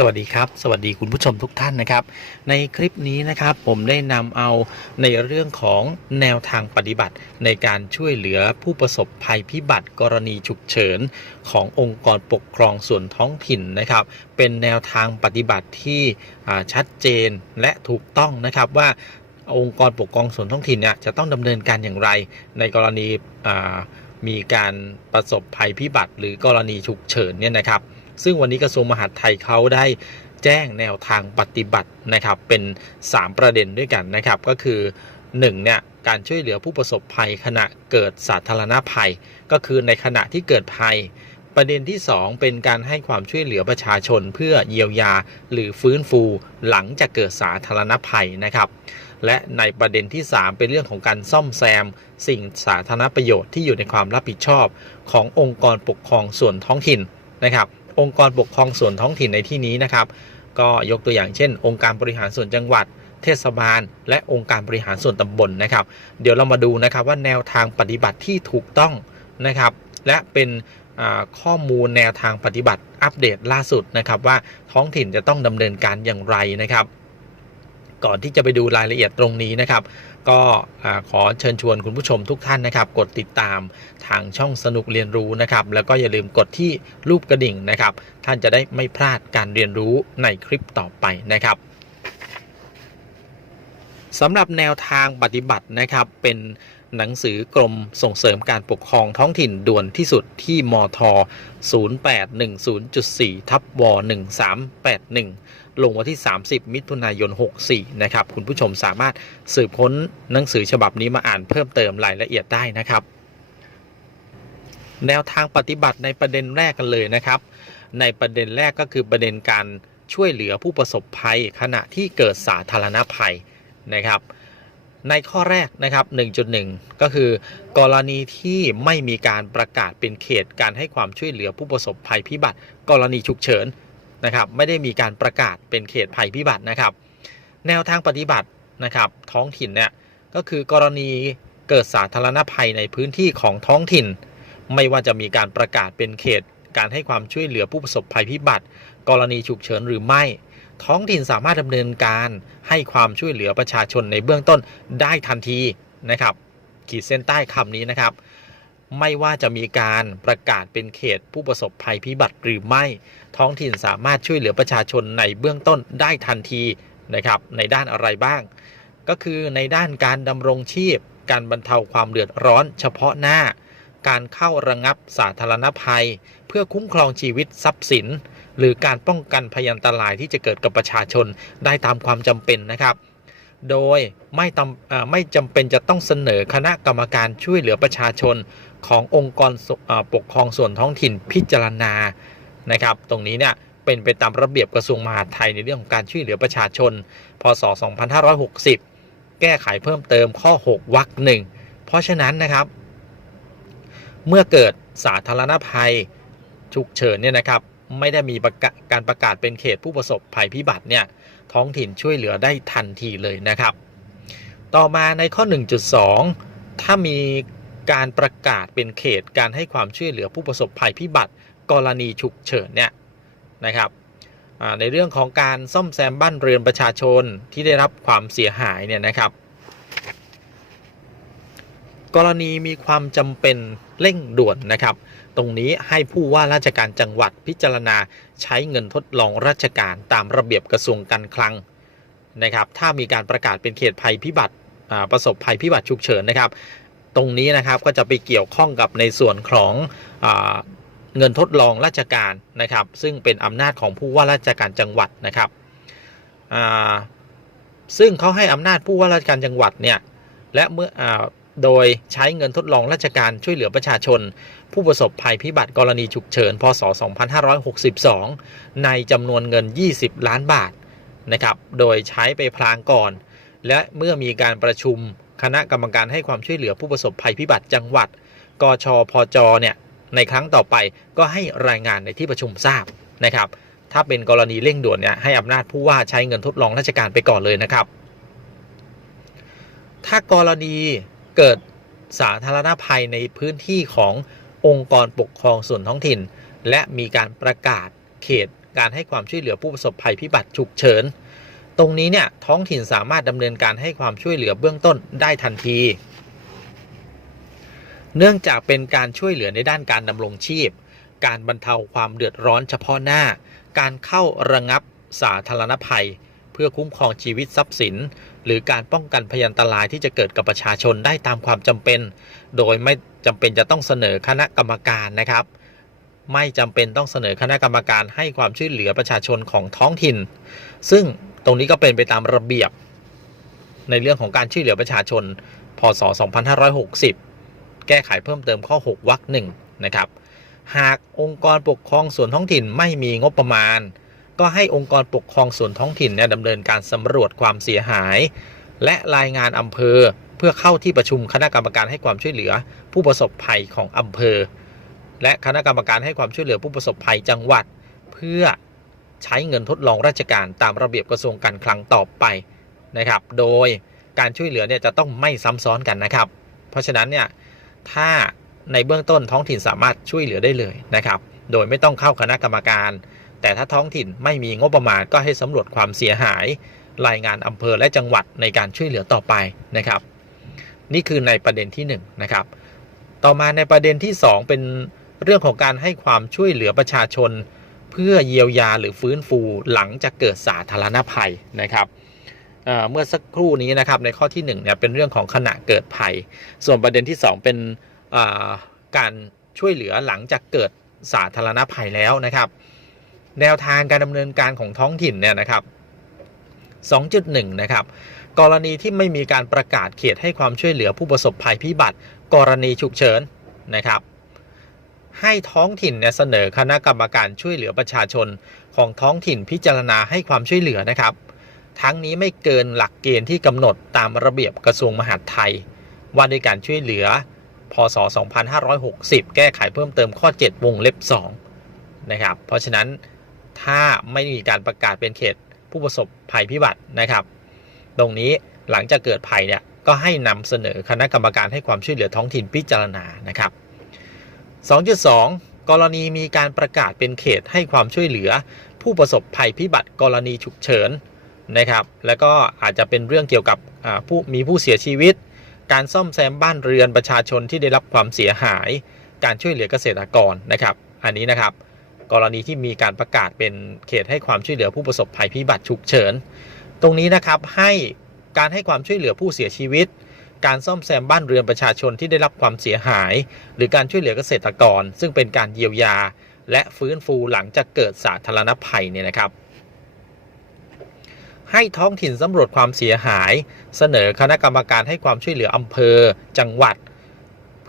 สวัสดีครับ สวัสดีคุณผู้ชมทุกท่านนะครับ ในคลิปนี้นะครับผมได้นำเอาในเรื่องของแนวทางปฏิบัติ ในการช่วยเหลือผู้ประสบภัยพิบัติกรณีฉุกเฉิน ขององค์กรปกครองส่วนท้องถิ่นนะครับ เป็นแนวทางปฏิบัติที่ชัดเจนและถูกต้องนะครับว่าองค์กรปกครองส่วนท้องถิ่นเนี่ยจะต้องดำเนินการอย่างไร ในกรณีมีการประสบภัยพิบัติ หรือกรณีฉุกเฉินเนี่ยนะครับ ซึ่งวันนี้กระทรวงมหาดไทยเขาได้แจ้งแนวทางปฏิบัตินะครับเป็น 3 ประเด็นด้วยกันนะครับก็คือ 1 เนี่ยการช่วยเหลือผู้ประสบภัยขณะเกิดสาธารณภัย ก็คือในขณะที่เกิดภัย ประเด็นที่ 2 เป็นการให้ความช่วยเหลือประชาชนเพื่อเยียวยา หรือฟื้นฟูหลังจากเกิดสาธารณภัยนะครับและในประเด็นที่ 3 เป็นเรื่องของการซ่อมแซม สิ่งสาธารณประโยชน์ที่อยู่ในความรับผิดชอบ ขององค์กรปกครองส่วนท้องถิ่นนะครับ องค์กรปกครองส่วนท้องถิ่นในที่นี้นะครับ ก็ยกตัวอย่างเช่น องค์การบริหารส่วนจังหวัด เทศบาล และองค์การบริหารส่วนตำบลนะครับ เดี๋ยวเรามาดูนะครับว่าแนวทางปฏิบัติที่ถูกต้องนะครับ และเป็นข้อมูลแนวทางปฏิบัติอัปเดตล่าสุดนะครับว่าท้องถิ่นจะต้องดำเนินการอย่างไรนะครับ ก่อนที่จะไปดูรายละเอียดตรงนี้นะครับ ก็ขอเชิญชวนคุณผู้ชมทุกท่านนะครับ กดติดตามทางช่องสนุกเรียนรู้นะครับ แล้วก็อย่าลืมกดที่รูปกระดิ่งนะครับ ท่านจะได้ไม่พลาดการเรียนรู้ในคลิปต่อไปนะครับสำหรับแนวทางปฏิบัตินะครับเป็น หนังสือกรมส่งเสริมการปกครองท้องถิ่นด่วนที่สุดที่มท 0810.4ทับว1381 ลงวันที่ 30 มิถุนายน 64 นะครับ คุณผู้ชมสามารถสืบค้นหนังสือฉบับนี้มาอ่านเพิ่มเติมรายละเอียดได้นะครับ แนวทางปฏิบัติในประเด็นแรกกันเลยนะครับ ในประเด็นแรกก็คือประเด็นการช่วยเหลือผู้ประสบภัยขณะที่เกิดสาธารณภัยนะครับ ในข้อแรกนะครับ 1.1 ก็คือ กรณีที่ไม่มีการประกาศเป็นเขตการให้ความช่วยเหลือผู้ประสบภัยพิบัติ กรณีฉุกเฉินนะครับ ไม่ได้มีการประกาศเป็นเขตภัยพิบัตินะครับ แนวทางปฏิบัตินะครับ ท้องถิ่นเนี่ยก็คือกรณีเกิดสาธารณภัยในพื้นที่ของท้องถิ่น ไม่ว่าจะมีการประกาศเป็นเขตการให้ความช่วยเหลือผู้ประสบภัยพิบัติ กรณีฉุกเฉินหรือไม่ ท้องถิ่นสามารถดำเนินการให้ความช่วยเหลือประชาชนในเบื้องต้นได้ทันทีนะครับ ขีดเส้นใต้คำนี้นะครับ ไม่ว่าจะมีการประกาศเป็นเขตผู้ประสบภัยพิบัติหรือไม่ ท้องถิ่นสามารถช่วยเหลือประชาชนในเบื้องต้นได้ทันทีนะครับ ในด้านอะไรบ้าง ก็คือในด้านการดำรงชีพ การบรรเทาความเดือดร้อน เฉพาะหน้า การเข้าระงับสาธารณภัย เพื่อคุ้มครองชีวิตทรัพย์สิน หรือการป้องกันพยันตรายที่จะเกิดกับประชาชนได้ตามความจำเป็นนะครับ โดยไม่ตำไม่จำเป็นจะต้องเสนอคณะกรรมการช่วยเหลือประชาชนขององค์กรปกครองส่วนท้องถิ่นพิจารณานะครับ ตรงนี้เนี่ยเป็นไปตามระเบียบกระทรวงมหาดไทยในเรื่องของการช่วยเหลือประชาชน พศ 2560 แก้ไขเพิ่มเติมข้อ 6 วรรคหนึ่ง เพราะฉะนั้นนะครับ เมื่อเกิดสาธารณภัยฉุกเฉินเนี่ยนะครับ ไม่ได้มีประกาการประกาศเป็นเขตผู้ประสบภัยพิบัติเนี่ยท้องถิ่นช่วยเหลือได้ทันทีเลยนะครับ ต่อมาในข้อ 1.2 ถ้ามีการประกาศเป็นเขตการให้ความช่วยเหลือผู้ประสบภัยพิบัติ กรณีฉุกเฉินเนี่ยนะครับในเรื่องของการซ่อมแซมบ้านเรือนประชาชนที่ได้รับความเสียหายเนี่ยนะครับ กรณีมีความจำเป็นเร่งด่วนนะครับ ตรงนี้ให้ผู้ว่าราชการจังหวัดพิจารณาใช้เงินทดลองราชการตามระเบียบกระทรวงการคลังนะครับ ถ้ามีการประกาศเป็นเขตภัยพิบัติประสบภัยพิบัติฉุกเฉินนะครับ ตรงนี้นะครับก็จะไปเกี่ยวข้องกับในส่วนของอเงินทดลองราชการนะครับ ซึ่งเป็นอำนาจของผู้ว่าราชการจังหวัดนะครับซึ่งเขาให้อำนาจผู้ว่าราชการจังหวัดเนี่ยและเมื่ออ โดยใช้เงินทดลองราชการช่วยเหลือประชาชน ผู้ประสบภัยพิบัติกรณีฉุกเฉิน พศ 2562 ในจำนวนเงิน 20 ล้านบาทนะครับ โดยใช้ไปพลางก่อน และเมื่อมีการประชุมคณะกรรมการให้ความช่วยเหลือผู้ประสบภัยพิบัติจังหวัด กชพจเนี่ยในครั้งต่อไปก็ให้รายงานในที่ประชุมทราบนะครับ ถ้าเป็นกรณีเร่งด่วนเนี่ยให้อำนาจผู้ว่าใช้เงินทดลองราชการไปก่อนเลยนะครับ ถ้ากรณี เกิดสาธารณภัยในพื้นที่ขององค์กรปกครองส่วนท้องถิ่น และมีการประกาศเขตการให้ความช่วยเหลือผู้ประสบภัยพิบัติฉุกเฉิน ตรงนี้เนี่ยท้องถิ่นสามารถดำเนินการให้ความช่วยเหลือเบื้องต้นได้ทันที เนื่องจากเป็นการช่วยเหลือในด้านการดำรงชีพ การบรรเทาความเดือดร้อนเฉพาะหน้า การเข้าระงับสาธารณภัย เพื่อคุ้มครองชีวิตทรัพย์สิน หรือการป้องกันพยันตรายที่จะเกิดกับประชาชนได้ตามความจำเป็น โดยไม่จำเป็นจะต้องเสนอคณะกรรมการนะครับ ไม่จำเป็นต้องเสนอคณะกรรมการให้ความช่วยเหลือประชาชนของท้องถิ่น ซึ่งตรงนี้ก็เป็นไปตามระเบียบ ในเรื่องของการช่วยเหลือประชาชน พศ 2560 แก้ไขเพิ่มเติมข้อ 6วรรคหนึ่งนะครับ หากองค์กรปกครองส่วนท้องถิ่นไม่มีงบประมาณ ก็ให้องค์กรปกครองส่วนท้องถิ่นเนี่ยดำเนินการสำรวจความเสียหาย และรายงานอำเภอเพื่อเข้าที่ประชุมคณะกรรมการให้ความช่วยเหลือ ผู้ประสบภัยของอำเภอ และคณะกรรมการให้ความช่วยเหลือผู้ประสบภัยจังหวัด เพื่อใช้เงินทดลองราชการตามระเบียบกระทรวงการคลังต่อไปนะครับ โดยการช่วยเหลือเนี่ยจะต้องไม่ซ้ำซ้อนกันนะครับ เพราะฉะนั้นเนี่ยถ้าในเบื้องต้นท้องถิ่นสามารถช่วยเหลือได้เลยนะครับ โดยไม่ต้องเข้าคณะกรรมการ แต่ถ้าท้องถิ่นไม่มีงบประมาณก็ให้สำรวจความเสียหาย รายงานอำเภอและจังหวัดในการช่วยเหลือต่อไปนะครับ นี่คือในประเด็นที่1นงนะครับต่อมาในประเด็นที่ 2 เป็นเรื่องของการให้ความช่วยเหลือประชาชน เพื่อเยียวยาหรือฟื้นฟูหลังจากเกิดสาธารณภัยนะครับเเมื่อสักครู่นี้นะครับในข้อที่1เนี่ยเป็นเรื่องของขณะเกิดภัย ส่วนประเด็นที่ 2 เป็นาการช่วยเหลือหลังจากเกิดสาธารณภัยแล้วนะครับ แนวทางการดำเนินการของท้องถิ่นเนี่ยนะครับ 2.1 นะครับ กรณีที่ไม่มีการประกาศเขตให้ความช่วยเหลือผู้ประสบภัยพิบัติ กรณีฉุกเฉินนะครับให้ท้องถิ่นเนี่ยเสนอคณะกรรมการช่วยเหลือประชาชนของท้องถิ่นพิจารณาให้ความช่วยเหลือนะครับ ทั้งนี้ไม่เกินหลักเกณฑ์ที่กำหนดตามระเบียบกระทรวงมหาดไทย ว่าด้วยการช่วยเหลือ พศ 2560 แก้ไขเพิ่มเติมข้อ 7 วงเล็บ2นะครับ เพราะฉะนั้น ถ้าไม่มีการประกาศเป็นเขตผู้ประสบภัยพิบัตินะครับ ตรงนี้หลังจากเกิดภัยเนี่ยก็ให้นำเสนอคณะกรรมการให้ความช่วยเหลือท้องถิ่นพิจารณานะครับ 2.2 กรณีมีการประกาศเป็นเขตให้ความช่วยเหลือ ผู้ประสบภัยพิบัติกรณีฉุกเฉินนะครับ แล้วก็อาจจะเป็นเรื่องเกี่ยวกับผู้มีผู้เสียชีวิต การซ่อมแซมบ้านเรือนประชาชนที่ได้รับความเสียหาย การช่วยเหลือเกษตรกรนะครับ อันนี้นะครับ กรณีที่มีการประกาศเป็นเขตให้ความช่วยเหลือผู้ประสบภัยพิบัติฉุกเฉิน ตรงนี้นะครับให้การให้ความช่วยเหลือผู้เสียชีวิต การซ่อมแซมบ้านเรือนประชาชนที่ได้รับความเสียหาย หรือการช่วยเหลือเกษตรกร ซึ่งเป็นการเยียวยา และฟื้นฟูหลังจากเกิดสาธารณภัยเนี่ยนะครับ ให้ท้องถิ่นสำรวจความเสียหาย เสนอคณะกรรมการให้ความช่วยเหลืออำเภอ จังหวัด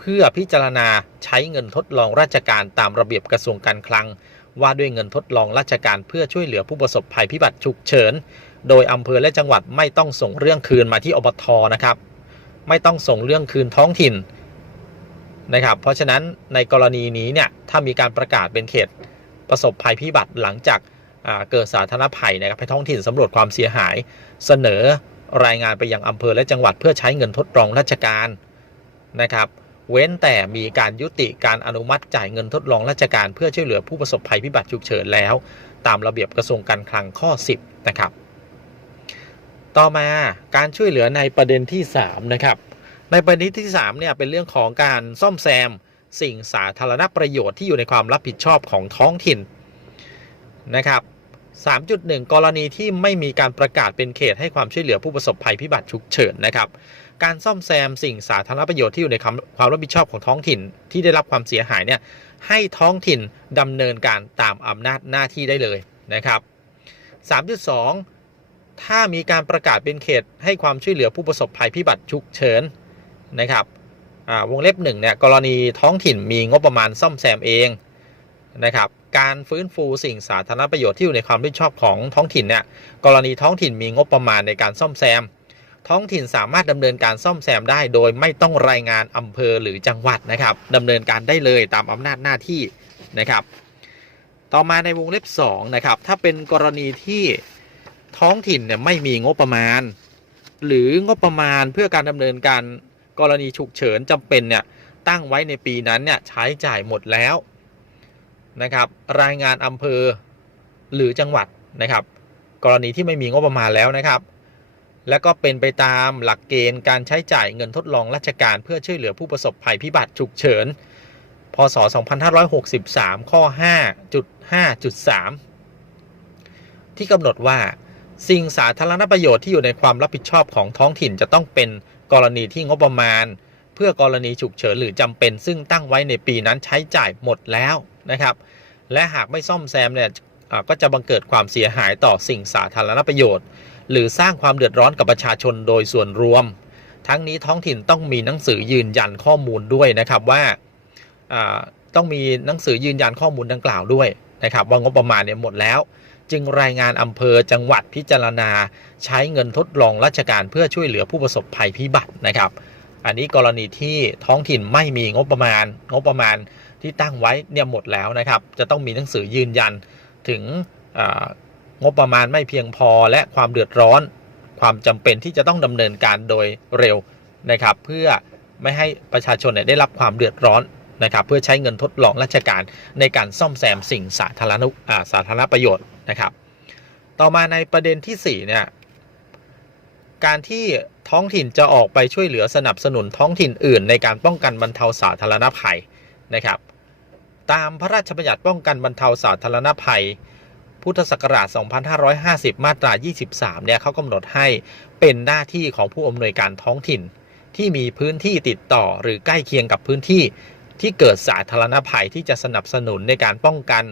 เพื่อพิจารณาใช้เงินทดลองราชการตามระเบียบกระทรวงการคลัง ว่าด้วยเงินทดลองราชการเพื่อช่วยเหลือผู้ประสบภัยพิบัติฉุกเฉิน โดยอำเภอและจังหวัดไม่ต้องส่งเรื่องคืนมาที่อบทนะครับ ไม่ต้องส่งเรื่องคืนท้องถิ่นนะครับ เพราะฉะนั้นในกรณีนี้เนี่ยถ้ามีการประกาศเป็นเขตประสบภัยพิบัติหลังจากเกิดสาธารณภัยนะครับให้ท้องถิ่นสำรวจความเสียหาย เสนอรายงานไปยังอำเภอและจังหวัดเพื่อใช้เงินทดลองราชการนะครับ เว้นแต่มีการยุติการอนุมัติจ่ายเงินทดลองราชการเพื่อช่วยเหลือผู้ประสบภัยพิบัติฉุกเฉินแล้ว ตามระเบียบกระทรวงการคลังข้อ 10 นะครับ ต่อมาการช่วยเหลือในประเด็นที่ 3 นะครับ ในประเด็นที่3เนี่ยเป็นเรื่องของการซ่อมแซม สิ่งสาธารณประโยชน์ที่อยู่ในความรับผิดชอบของท้องถิ่นนะครับ3.1 กรณีที่ไม่มีการประกาศเป็นเขตให้ความช่วยเหลือผู้ประสบภัยพิบัติฉุกเฉินนะครับ การซ่อมแซมสิ่งสาธารณประโยชน์ที่อยู่ในความความรับผิดชอบของท้องถิ่นที่ได้รับความเสียหายเนี่ยให้ท้องถิ่นดำเนินการตามอำนาจหน้าที่ได้เลยนะครับ 3.2 ถ้ามีการประกาศเป็นเขตให้ความช่วยเหลือผู้ประสบภัยพิบัติฉุกเฉินนะครับวงเล็บหนึ่งเนี่ยกรณีท้องถิ่นมีงบประมาณซ่อมแซมเองนะครับการฟื้นฟูสิ่งสาธารณประโยชน์ที่อยู่ในความรับผิดชอบของท้องถิ่นเนี่ยกรณีท้องถิ่นมีงบประมาณในการซ่อมแซม ท้องถิ่นสามารถดำเนินการซ่อมแซมได้ โดยไม่ต้องรายงานอำเภอหรือจังหวัดนะครับดำเนินการได้เลยตามอำนาจหน้าที่นะครับ ต่อมาในวงเล็บ2นะครับถ้าเป็นกรณีที่ท้องถิ่นเนี่ยไม่มีงบประมาณ หรืองบประมาณเพื่อการดำเนินการกรณีฉุกเฉินจำเป็นเนี่ยตั้งไว้ในปีนั้นเนี่ยใช้จ่ายหมดแล้วนะครับ รายงานอำเภอหรือจังหวัดนะครับ กรณีที่ไม่มีงบประมาณแล้วนะครับ และก็เป็นไปตามหลักเกณฑ์การใช้จ่ายเงินทดลองราชการ เพื่อช่วยเหลือผู้ประสบภัยพิบัติฉุกเฉิน พศ 2563 ข้อ 5.5.3 ที่กำหนดว่าสิ่งสาธารณประโยชน์ที่อยู่ในความรับผิดชอบของท้องถิ่นจะต้องเป็นกรณีที่งบประมาณ เพื่อกรณีฉุกเฉินหรือจำเป็น ซึ่งตั้งไว้ในปีนั้นใช้จ่ายหมดแล้วนะครับ และหากไม่ซ่อมแซมเนี่ยก็จะบังเกิดความเสียหายต่อสิ่งสาธารณประโยชน์ หรือสร้างความเดือดร้อนกับประชาชนโดยส่วนรวม ทั้งนี้ท้องถิ่นต้องมีหนังสือยืนยันข้อมูลด้วยนะครับว่าต้องมีหนังสือยืนยันข้อมูลดังกล่าวด้วยนะครับว่างบประมาณเนี่ยหมดแล้ว จึงรายงานอำเภอจังหวัดพิจารณา ใช้เงินทดลองราชการเพื่อช่วยเหลือผู้ประสบภัยพิบัตินะครับ อันนี้กรณีที่ท้องถิ่นไม่มีงบประมาณ งบประมาณที่ตั้งไว้เนี่ยหมดแล้วนะครับ จะต้องมีหนังสือยืนยันถึง งบประมาณไม่เพียงพอและความเดือดร้อน ความจำเป็นที่จะต้องดำเนินการโดยเร็วนะครับ เพื่อไม่ให้ประชาชนเนี่ยได้รับความเดือดร้อนนะครับ เพื่อใช้เงินทดลองราชการในการซ่อมแซมสิ่งสาธารณอ่าสาธารณประโยชน์นะครับ ต่อมาในประเด็นที่4เนี่ยการที่ท้องถิ่นจะออกไปช่วยเหลือสนับสนุนท้องถิ่นอื่น ในการป้องกันบรรเทาสาธารณภัยนะครับ ตามพระราชบัญญัติป้องกันบรรเทาสาธารณภัย พุทธศักราช 2550 มาตรา 23 เนี่ยเขากำหนดให้เป็นหน้าที่ของผู้อำนวยการท้องถิ่น ที่มีพื้นที่ติดต่อหรือใกล้เคียงกับพื้นที่ ที่เกิดสาธารณภัยที่จะสนับสนุนในการป้องกัน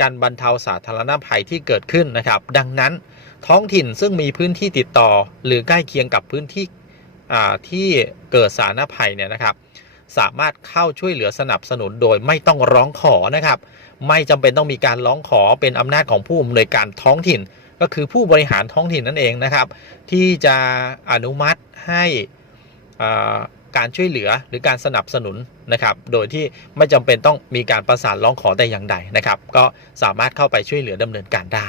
การบรรเทาสาธารณภัยที่เกิดขึ้นนะครับ ดังนั้นท้องถิ่นซึ่งมีพื้นที่ติดต่อ หรือใกล้เคียงกับพื้นที่ที่เกิดสาธารณภัยเนี่ยนะครับ สามารถเข้าช่วยเหลือสนับสนุนโดยไม่ต้องร้องขอนะครับ ไม่จำเป็นต้องมีการร้องขอเป็นอำนาจของผู้อำนวยการท้องถิ่น ก็คือผู้บริหารท้องถิ่นนั่นเองนะครับ ที่จะอนุมัติให้อ่าการช่วยเหลือหรือการสนับสนุนนะครับ โดยที่ไม่จำเป็นต้องมีการประสานร้องขอแต่อย่างใดนะครับ ก็สามารถเข้าไปช่วยเหลือดำเนินการได้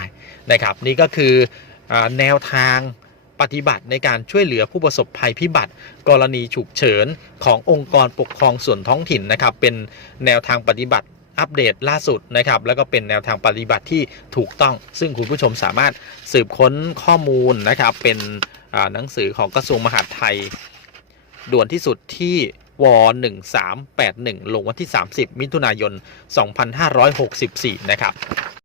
นะครับ นี่ก็คืออแนวทาง ปฏิบัติในการช่วยเหลือผู้ประสบภัยพิบัติ กรณีฉุกเฉินขององค์กรปกครองส่วนท้องถิ่นนะครับ เป็นแนวทางปฏิบัติอัปเดตล่าสุดนะครับแล้วก็เป็นแนวทางปฏิบัติที่ถูกต้อง ซึ่งคุณผู้ชมสามารถสืบค้นข้อมูลนะครับ เป็นหนังสือของกระทรวงมหาดไทย ด่วนที่สุดที่ว1381 ลงวันที่ 30 มิถุนายน 2564 นะครับ